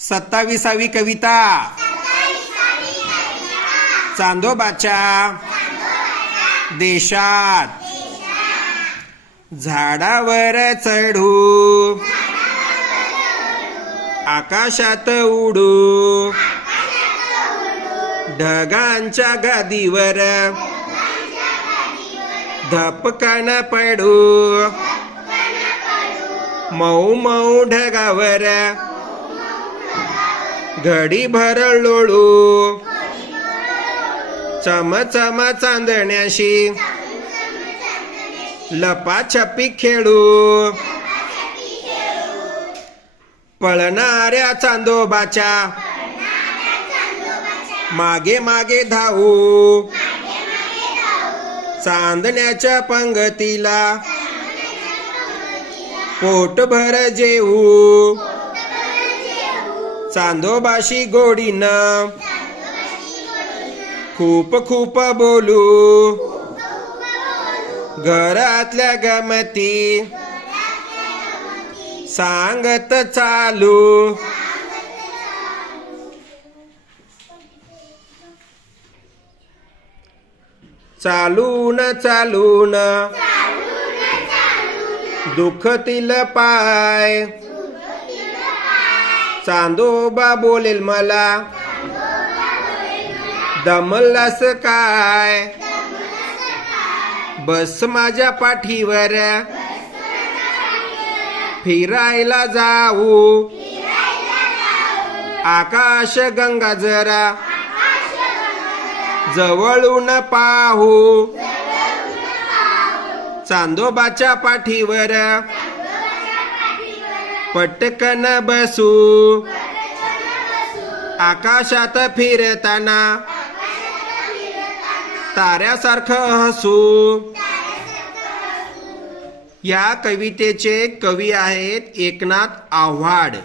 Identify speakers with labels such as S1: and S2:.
S1: सत्ताविसावी कविता. चांदोबाच्या देशात. झाडावर चढू. आकाशात उडू. ढगांच्या गादीवर. धपकन पडू. मऊ मऊ ढगावर. घडी भर लोळू चम चम चांदण्याशी. लपाछपी खेळू. पळणाऱ्या चांदोबाच्या. मागे मागे धावू. चांदण्याच्या पंगतीला. पोटभर जेऊ. चांदोबाशी गोडीनं. खूप खूप बोलू. घरातल्या गमती. सांगत चालू. चालून चालून. दुखतील पाय. चांदोबा बोलेल मला. दमलस काय? बस माझ्या पाठीवर. फिरायला जाऊ. आकाश गंगा जरा. जवळून पाहू. चांदोबाच्या पाठीवर. पटकन बसू. आकाशात फिरताना ताऱ्यासारखं हसू. या कवितेचे कवी आहेत एकनाथ आव्हाड.